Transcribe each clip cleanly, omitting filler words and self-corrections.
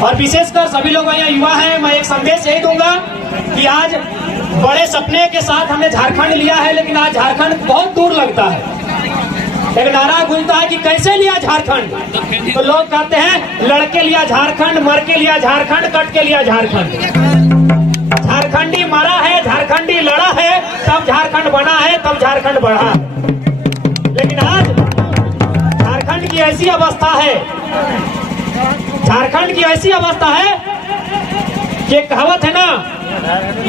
और विशेषकर सभी लोग यहाँ युवा हैं, मैं एक संदेश यही दूंगा कि आज बड़े सपने के साथ हमने झारखंड लिया है, लेकिन आज झारखंड बहुत दूर लगता है। एक नारा गूंजता है कि कैसे लिया झारखंड, तो लोग कहते हैं लड़के लिया झारखंड, मर के लिया झारखंड, कट के लिया झारखंड। झारखंडी मरा है, झारखंडी लड़ा है, तब झारखंड बना है, तब झारखंड बढ़ा है। लेकिन आज झारखंड की ऐसी अवस्था है, झारखंड की ऐसी अवस्था है कि कहावत है ना,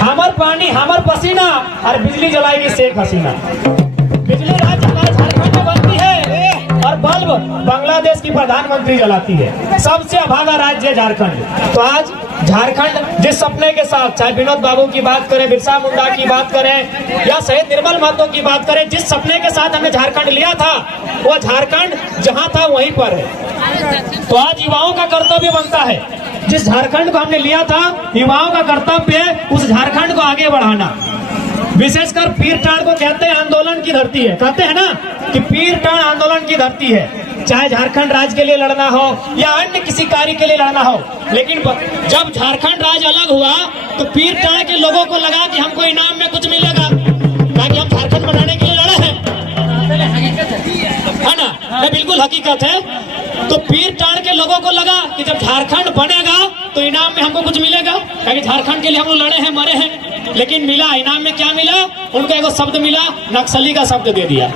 हमर पानी हमर पसीना और बिजली जलाएगी शेख हसीना। बिजली राज्य हमारे झारखंड में बनती है और बल्ब बांग्लादेश की प्रधानमंत्री जलाती है। सबसे अभागा राज्य है झारखंड। तो आज झारखंड जिस सपने के साथ, चाहे विनोद बाबू की बात करें, बिरसा मुंडा की बात करें या शहीद निर्मल महतो की बात करें, जिस सपने के साथ हमने झारखंड लिया था, वो झारखंड जहां था वहीं पर है। तो आज युवाओं का कर्तव्य बनता है, जिस झारखंड को हमने लिया था, युवाओं का कर्तव्य है उस झारखंड को आगे बढ़ाना। विशेषकर पीरटांड़ को कहते हैं आंदोलन की धरती है, कहते हैं ना कि पीरटांड़ आंदोलन की धरती है। चाहे झारखंड राज्य के लिए लड़ना हो या अन्य किसी कार्य के लिए लड़ना हो, लेकिन जब झारखंड राज्य अलग हुआ तो पीरटांड़ के लोगों को लगा कि हमको इनाम में कुछ मिलेगा, ताकि हम झारखंड बनाने के लिए लड़े हैं, है ना? बिल्कुल हकीकत है। तो पीरटांड़ के लोगों को लगा कि जब झारखंड बनेगा तो इनाम में हमको कुछ मिलेगा, क्योंकि झारखंड के लिए हम लोग लड़े हैं, मरे हैं। लेकिन मिला, इनाम में क्या मिला? उनको एक शब्द मिला, नक्सली का शब्द दे दिया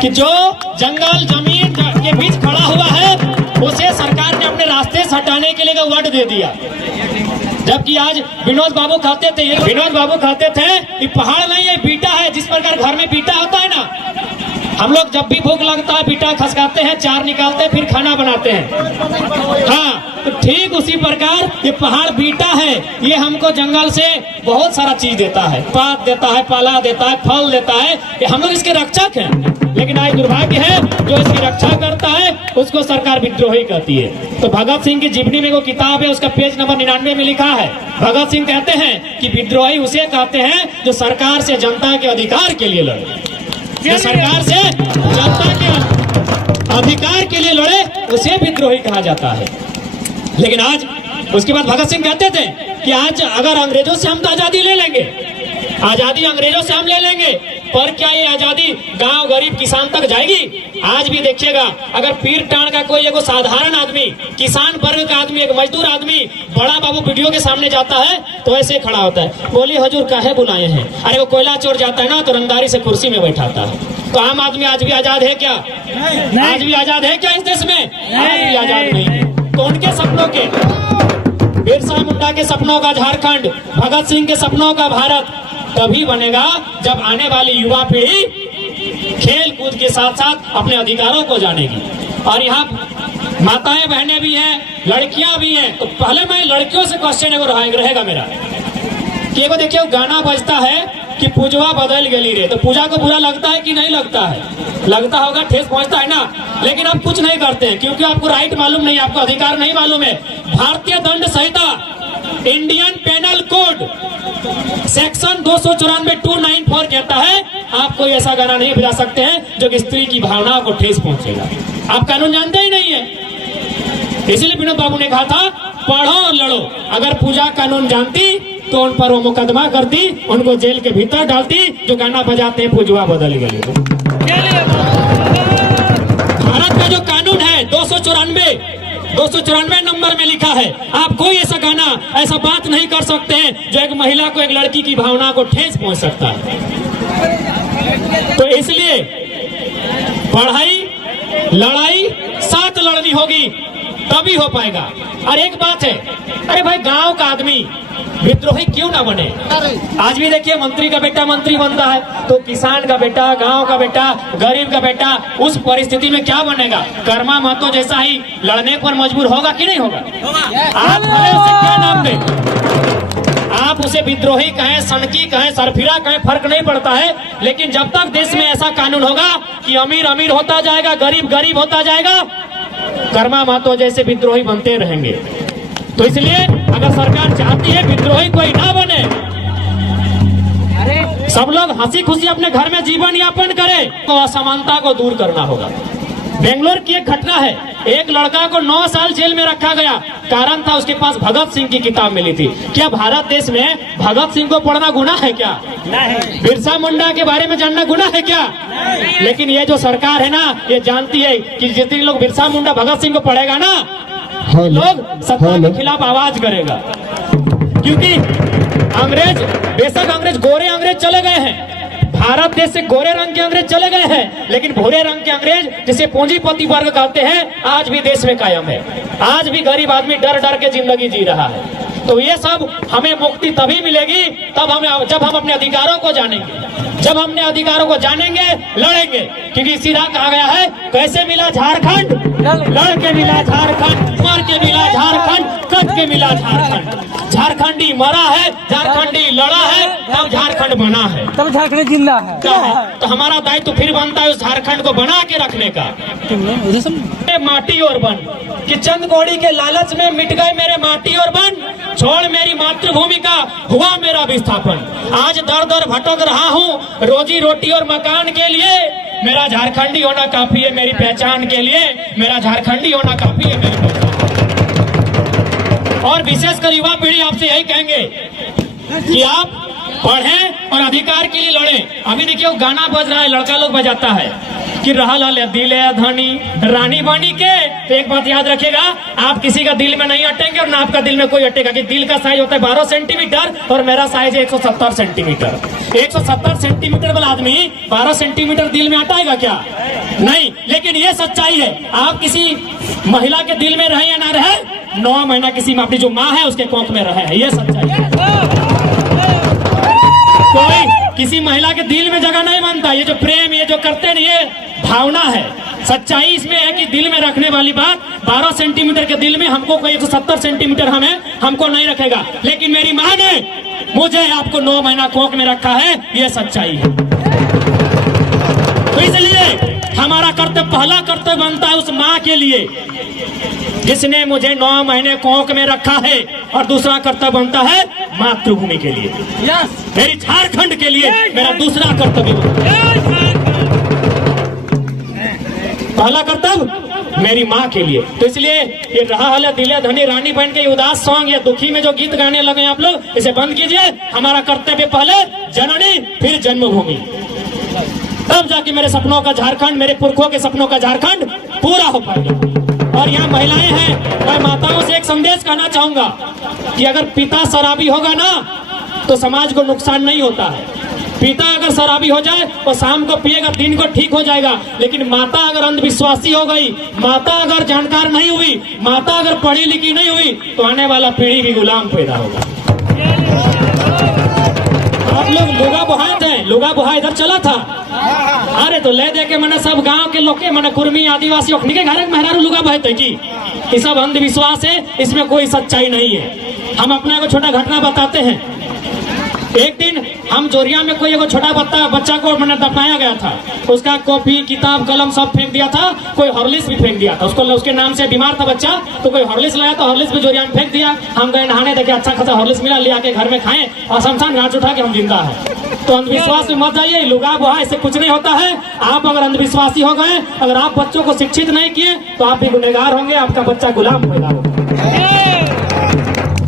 कि जो जंगल जमीन के बीच खड़ा हुआ है उसे सरकार ने अपने रास्ते से हटाने के लिए वर्ड दे दिया। जबकि आज विनोद बाबू कहते थे कि पहाड़ नहीं है, बीटा है। जिस प्रकार घर में बीटा होता है ना, हम लोग जब भी भूख लगता है बीटा खसकाते हैं, चार निकालते हैं, फिर खाना बनाते हैं। हाँ, तो ठीक उसी प्रकार ये पहाड़ बीटा है, ये हमको जंगल से बहुत सारा चीज देता है, पात देता है, पाला देता है, फल देता है, ये हम लोग इसके रक्षक हैं। लेकिन आज दुर्भाग्य है, जो इसकी रक्षा करता है उसको सरकार विद्रोही कहती है। तो भगत सिंह की जीवनी में वो किताब है, उसका पेज नंबर 99 में लिखा है, भगत सिंह कहते हैं कि विद्रोही उसे कहते हैं जो सरकार से जनता के अधिकार के लिए लड़े, जो सरकार से जनता के अधिकार के लिए लड़े उसे विद्रोही कहा जाता है। लेकिन आज उसके बाद भगत सिंह कहते थे कि आज अगर अंग्रेजों से हम तो आजादी ले लेंगे, आजादी अंग्रेजों से हम ले लेंगे, पर क्या ये आजादी गांव गरीब किसान तक जाएगी? आज भी देखिएगा, अगर पीरटांड़ का कोई एगो साधारण आदमी, किसान वर्ग का आदमी, एक मजदूर आदमी बड़ा बाबू वीडियो के सामने जाता है तो ऐसे खड़ा होता है, बोली हजूर काहे बुलाए हैं? अरे वो कोयला चोर जाता है ना तो रंगदारी से कुर्सी में बैठाता है। तो आम आदमी आज भी आजाद है क्या? आज भी आजाद है क्या इस देश में? आज भी आजाद नहीं। तो उनके सपनों के, बिरसा मुंडा के सपनों का झारखंड, भगत सिंह के सपनों का भारत तभी बनेगा जब आने वाली युवा पीढ़ी खेल कूद के साथ साथ अपने अधिकारों को जानेगी। और यहाँ माताएं बहनें भी हैं, लड़कियां भी हैं। तो पहले मैं लड़कियों से क्वेश्चन रहेगा मेरा कि एगो देखिए गाना बजता है कि पूजवा बदल गली रे, तो पूजा को बुरा लगता है कि नहीं लगता है? लगता होगा, ठेस पहुंचता है ना। लेकिन आप कुछ नहीं करते हैं क्योंकि आपको राइट मालूम नहीं, आपको अधिकार नहीं मालूम है। भारतीय दंड संहिता, इंडियन पेनल कोड सेक्शन 294 कहता है आप कोई ऐसा गाना नहीं बजा सकते हैं जो कि स्त्री की भावनाओं को ठेस पहुंचेगा। आप कानून जानते ही नहीं है। इसीलिए विनोद बाबू ने कहा था पढ़ो और लड़ो। अगर पूजा कानून जानती तो उन पर वो मुकदमा करती, उनको जेल के भीतर डालती जो गाना बजाते हैं पूजवा बदल गए। भारत का जो कानून है 294 नंबर में लिखा है, आप कोई ऐसा गाना, ऐसा बात नहीं कर सकते हैं जो एक महिला को, एक लड़की की भावना को ठेस पहुंच सकता है। तो इसलिए पढ़ाई लड़ाई साथ लड़नी होगी, तभी हो पाएगा। और एक बात है, अरे भाई गांव का आदमी विद्रोही क्यों ना बने? आज भी देखिए मंत्री का बेटा मंत्री बनता है, तो किसान का बेटा, गांव का बेटा, गरीब का बेटा उस परिस्थिति में क्या बनेगा? कर्मा महतो जैसा ही लड़ने पर मजबूर होगा कि नहीं होगा? आप भले उसे क्या नाम दें, आप उसे विद्रोही कहें, सनकी कहें, सरफिरा कहें, फर्क नहीं पड़ता है। लेकिन जब तक देश में ऐसा कानून होगा कि अमीर अमीर होता जाएगा, गरीब गरीब होता जाएगा, कर्मा महतो जैसे विद्रोही बनते रहेंगे। तो इसलिए अगर सरकार चाहती है विद्रोही कोई ना बने, सब लोग हंसी खुशी अपने घर में जीवन यापन करें, तो असमानता को दूर करना होगा। बेंगलोर की एक घटना है, एक लड़का को 9 साल जेल में रखा गया। कारण था उसके पास भगत सिंह की किताब मिली थी। क्या भारत देश में भगत सिंह को पढ़ना गुनाह है क्या? नहीं। बिरसा मुंडा के बारे में जानना गुनाह है क्या? नहीं। लेकिन ये जो सरकार है ना, ये जानती है कि जितने लोग बिरसा मुंडा भगत सिंह को पढ़ेगा ना, लोग सत्ता के खिलाफ आवाज करेगा। क्योंकि अंग्रेज, बेशक अंग्रेज गोरे अंग्रेज चले गए हैं, भारत देश से गोरे रंग के अंग्रेज चले गए हैं, लेकिन भूरे रंग के अंग्रेज जिसे पूंजीपति वर्ग कहते हैं, आज भी देश में कायम है। आज भी गरीब आदमी डर डर के जिंदगी जी रहा है। तो ये सब हमें मुक्ति तभी मिलेगी जब हम अपने अधिकारों को जानेंगे। जब हमने अधिकारों को जानेंगे, लड़ेंगे। क्योंकि सीधा कहा गया है, कैसे मिला झारखंड? लड़ के मिला झारखंड, मर के मिला झारखंड, कट के मिला झारखंड। झारखंडी मरा है, झारखंडी लड़ा है, तब झारखंड बना है, तब झारखंड जिंदा है। तो हमारा दायित्व फिर बनता है उस झारखंड को बना के रखने का। माटी और बन कि चंद कौड़ी के लालच में मिट गए मेरे माटी और बन, छोड़ मेरी मातृभूमि का हुआ मेरा विस्थापन। आज दर दर भटक रहा हूँ रोजी रोटी और मकान के लिए, मेरा झारखंडी होना काफी है मेरी पहचान के लिए, मेरा झारखंडी होना काफी है मेरी पहचान। और विशेषकर युवा पीढ़ी आपसे यही कहेंगे कि आप पढ़ें और अधिकार के लिए लड़ें। अभी देखिए वो गाना बज रहा है, लड़का लोग बजाता है कि रहा लाल दिले धनी रानी बानी के। तो एक बात याद रखिएगा, आप किसी का दिल में नहीं अटेंगे और ना आपका दिल में कोई अटेगा। कि दिल का साइज होता है 12 सेंटीमीटर और मेरा साइज है 170 सेंटीमीटर। 170 सेंटीमीटर वाला आदमी 12 सेंटीमीटर दिल में अटाएगा क्या? नहीं। लेकिन ये सच्चाई है, आप किसी महिला के दिल में रहे या ना रहे, 9 महीना किसी अपनी जो माँ है उसके कोख में रहे, ये सच्चाई है। कोई किसी महिला के दिल में जगह नहीं बनता। ये जो प्रेम, ये जो करते हैं, ये भावना है। सच्चाई इसमें है कि दिल में रखने वाली बात, 12 सेंटीमीटर के दिल में हमको कोई 170 सेंटीमीटर हमको नहीं रखेगा। लेकिन मेरी माँ ने मुझे आपको 9 महीना कोख में रखा है, ये सच्चाई है। तो इसलिए हमारा कर्तव्य, पहला कर्तव्य बनता है उस माँ के लिए जिसने मुझे 9 महीने कोख में रखा है, और दूसरा कर्तव्य बनता है मातृभूमि के लिए, मेरी झारखंड के लिए मेरा दूसरा कर्तव्य। पहला कर्तव्य मेरी माँ के लिए। तो इसलिए ये रहा हाल दिले धनी रानी बहन के उदास सॉन्ग, ये दुखी में जो गीत गाने लगे आप लोग, इसे बंद कीजिए। हमारा कर्तव्य पहले जननी फिर जन्मभूमि, तब जाके मेरे सपनों का झारखंड, मेरे पुरखों के सपनों का झारखंड पूरा हो पाएगा। और यहाँ महिलाएं हैं, मैं माताओं से एक संदेश कहना चाहूंगा कि अगर पिता शराबी होगा ना तो समाज को नुकसान नहीं होता है। पिता अगर शराबी हो जाए तो शाम को पिएगा, दिन को ठीक हो जाएगा। लेकिन माता अगर अंधविश्वासी हो गई, माता अगर जानकार नहीं हुई, माता अगर पढ़ी लिखी नहीं हुई, तो आने वाला पीढ़ी भी गुलाम पैदा होगा। आप लोग लुगा बुहाए थे, लुगा बुहा इधर चला था, अरे तो ले दे के मैंने सब गांव के लोग के मैंने कुर्मी आदिवासी के घर मेहरारू लुगा बहे थे कि ये सब अंधविश्वास है, इसमें कोई सच्चाई नहीं है। हम अपना को छोटा घटना बताते हैं। एक दिन हम जोरिया में कोई छोटा बच्चा को मैंने दफनाया गया था, उसका कॉपी किताब कलम सब फेंक दिया था, कोई हॉर्लिक्स भी फेंक दिया था। उसके नाम से बीमार था बच्चा, तो कोई हॉर्लिक्स लाया तो हॉर्लिक्स भी जोरिया में फेंक दिया। हम गए नहाने, देखे अच्छा खासा हॉर्लिक्स मिला, ले आके घर में खाएं और शमशान घाट उठा के हम जिंदा है। तो अंधविश्वास में मत जाइए, लुगा बुहा इससे कुछ नहीं होता है। आप अगर अंधविश्वासी हो गए, अगर आप बच्चों को शिक्षित नहीं किए, तो आप भी गुनहगार होंगे, आपका बच्चा गुलाम पैदा होगा।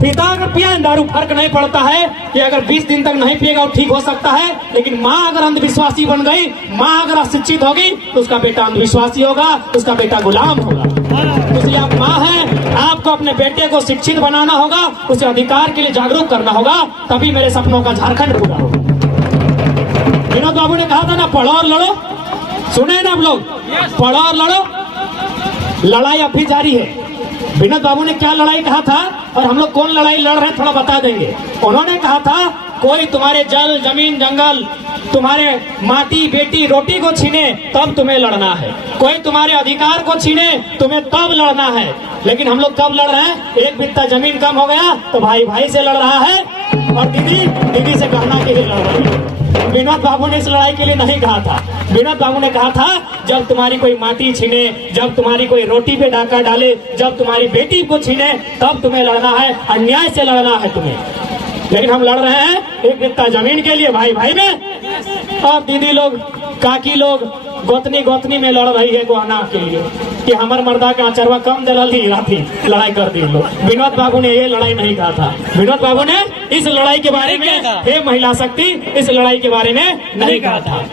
पिता अगर पिया दारू, फर्क नहीं पड़ता है कि अगर 20 दिन तक नहीं पिएगा वो ठीक हो सकता है। लेकिन माँ अगर अंधविश्वासी बन गई, माँ अगर अशिक्षित होगी, तो उसका बेटा अंधविश्वासी होगा, उसका बेटा गुलाम होगा। इसलिए आप माँ हैं, आपको अपने बेटे को शिक्षित बनाना होगा, उसे अधिकार के लिए जागरूक करना होगा, तभी मेरे सपनों का झारखंड पूरा होगा। विनोद बाबू ने कहा था ना, पढ़ो और लड़ो, सुने ना आप लोग, पढ़ो और लड़ो। लड़ाई अब भी जारी है। विनोद बाबू ने क्या लड़ाई कहा था और हम लोग कौन लड़ाई लड़ रहे हैं थोड़ा बता देंगे। उन्होंने कहा था, कोई तुम्हारे जल जमीन जंगल, तुम्हारे माटी बेटी रोटी को छीने तब तुम्हें लड़ना है, कोई तुम्हारे अधिकार को छीने तुम्हें तब लड़ना है। लेकिन हम लोग कब लड़ रहे हैं? एक बित्ता जमीन कम हो गया तो भाई भाई से लड़ रहा है, और दीदी दीदी से गहना के लिए लड़ रही है। विनोद बाबू ने इस लड़ाई के लिए नहीं कहा था। विनोद बाबू ने कहा था, जब तुम्हारी कोई माटी छीने, जब तुम्हारी कोई रोटी पे डाका डाले, जब तुम्हारी बेटी को छीने, तब तुम्हें लड़ना है, अन्याय से लड़ना है तुम्हें। लेकिन हम लड़ रहे हैं एक बित्ता जमीन के लिए, भाई भाई में। और दीदी लोग, काकी लोग, गोतनी गोतनी में लड़ रही है गोहना के लिए कि हमार मर्दा के आचरवा कम दिला ली राती लड़ाई कर दी लो। विनोद बाबू ने ये लड़ाई नहीं कहा था। विनोद बाबू ने इस लड़ाई के बारे में, हे महिला शक्ति, इस लड़ाई के बारे में नहीं कहा था।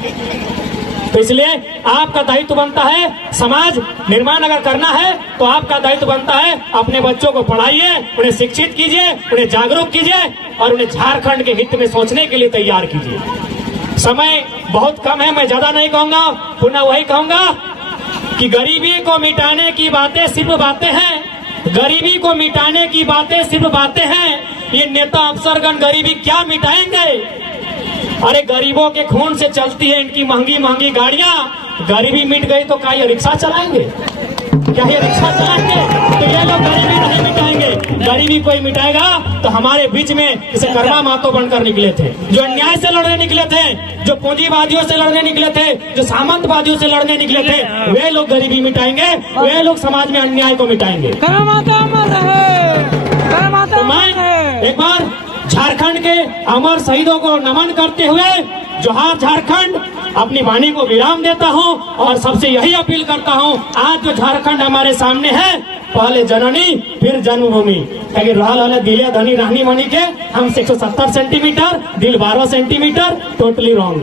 तो इसलिए आपका दायित्व बनता है, समाज निर्माण अगर करना है तो आपका दायित्व बनता है अपने बच्चों को पढ़ाइए, उन्हें शिक्षित कीजिए, उन्हें जागरूक कीजिए और उन्हें झारखंड के हित में सोचने के लिए तैयार कीजिए। समय बहुत कम है, मैं ज्यादा नहीं कहूंगा, पुनः वही कहूंगा कि गरीबी को मिटाने की बातें सिर्फ बातें हैं, गरीबी को मिटाने की बातें सिर्फ बातें हैं। ये नेता अफसरगण गरीबी क्या मिटाएंगे? अरे गरीबों के खून से चलती है इनकी महंगी महंगी गाड़ियां। गरीबी मिट गई तो क्या ये रिक्शा चलाएंगे? क्या ये रिक्शा चलाएंगे? तो ये लोग गरीबी नहीं मिटाएंगे। गरीबी कोई मिटाएगा तो हमारे बीच में जैसे कर्मा मातो बनकर निकले थे, जो अन्याय से लड़ने निकले थे, जो पूंजीवादियों से लड़ने निकले थे, जो सामंतवादियों से लड़ने निकले थे, वे लोग गरीबी मिटाएंगे, वे लोग समाज में अन्याय को मिटाएंगे। तो मैं एक बार झारखंड के अमर शहीदों को नमन करते हुए जोहार झारखंड अपनी वाणी को विराम देता हूं और सबसे यही अपील करता हूं, आज जो झारखंड हमारे सामने है, पहले जननी फिर जन्मभूमि। अगर रहल वाले दिले धनी रहनी मनी के हम 170 सेंटीमीटर, दिल 12 सेंटीमीटर, टोटली रॉन्ग।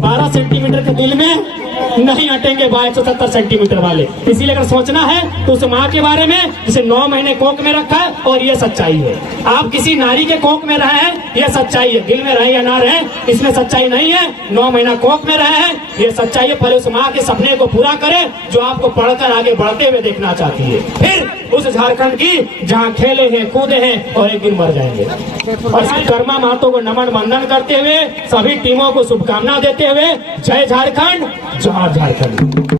12 सेंटीमीटर के दिल में नहीं हटेंगे 170 सेंटीमीटर वाले। इसीलिए अगर सोचना है तो उस माँ के बारे में जिसे 9 महीने कोख में रखा है, और ये सच्चाई है। आप किसी नारी के कोख में रहे हैं, ये सच्चाई है। दिल में रहे या ना रहे इसमें सच्चाई नहीं है। 9 महीना कोख में रहे हैं, ये सच्चाई है। पहले उस माँ के सपने को पूरा करे जो आपको पढ़कर आगे बढ़ते हुए देखना चाहती है, फिर उस झारखंड की जहाँ खेले हैं, कूदे हैं और एक दिन मर जाएंगे। और कर्मा महतो को नमन वंदन करते हुए, सभी टीमों को शुभकामना देते हुए, जय झारखंड, जोहार झारखंड।